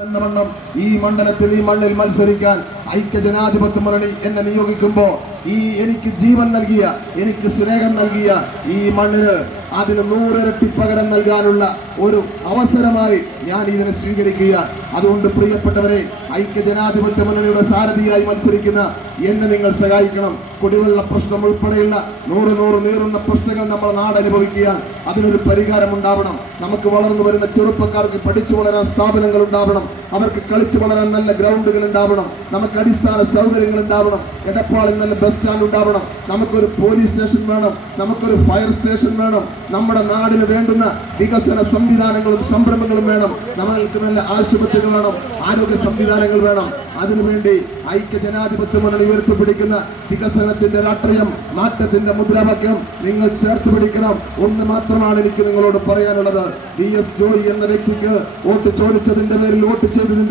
വണ്ണം ഈ മണ്ഡലത്തിൽ ഈ മണ്ണിൽ മത്സരിക്കാൻ ഐക്യജനാധിപത്യ മുന്നണി എന്നെ നിയോഗിക്കുമ്പോ എനിക്ക് ജീവൻ നൽകിയ, എനിക്ക് സ്നേഹം നൽകിയ ഈ മണ്ണിന് അതിന് 100 ഇരട്ടി പകരം നൽകാനുള്ള ഒരു അവസരമായി ഞാൻ ഇതിനെ സ്വീകരിക്കുകയാണ്. അതുകൊണ്ട് പ്രിയപ്പെട്ടവരെ, ഐക്യജനാധിപത്യ മുന്നണിയുടെ സാരഥിയായി മത്സരിക്കുന്ന എന്നെ നിങ്ങൾ സഹായിക്കണം. കുടിവെള്ള പ്രശ്നം ഉൾപ്പെടെയുള്ള 100 നീറുന്ന പ്രശ്നങ്ങൾ നമ്മുടെ നാട് അനുഭവിക്കുകയാണ്. അതിനൊരു പരിഹാരം ഉണ്ടാവണം. നമുക്ക് വളർന്നു വരുന്ന ചെറുപ്പക്കാർക്ക് പഠിച്ചു വളരാൻ സ്ഥാപനങ്ങൾ ഉണ്ടാവണം. അവർക്ക് കളിച്ചു വളരാൻ നല്ല ഗ്രൗണ്ടുകൾ ഉണ്ടാവണം. നമുക്ക് അടിസ്ഥാന സൗകര്യങ്ങൾ ഉണ്ടാവണം. എടപ്പാളിൽ നല്ല ബസ് സ്റ്റാൻഡ് ഉണ്ടാവണം. നമുക്കൊരു പോലീസ് സ്റ്റേഷൻ വേണം. നമുക്കൊരു ഫയർ സ്റ്റേഷൻ വേണം. നമ്മുടെ നാടിന് വേണ്ടുന്ന വികസന സംവിധാനങ്ങളും സംരംഭങ്ങളും വേണം. നമ്മൾക്ക് നല്ല ആശുപത്രികൾ വേണം. ആരോഗ്യ സംവിധാനങ്ങൾ വേണം. അതിനുവേണ്ടി ഐക്യജനാധിപത്യ മുന്നണി ഉയർത്തിപ്പിടിക്കുന്ന വികസനത്തിന്റെ രാഷ്ട്രീയം, മാറ്റത്തിന്റെ മുദ്രാവാക്യം നിങ്ങൾ ചേർത്ത് പിടിക്കണം. ഒന്ന് മാത്രമാണ് എനിക്ക് നിങ്ങളോട് പറയാനുള്ളത്. VS ജോയി എന്ന വ്യക്തിക്ക് വോട്ട് ചോദിച്ചതിന്റെ പേരിൽ, വോട്ട് ചെയ്തതിന്റെ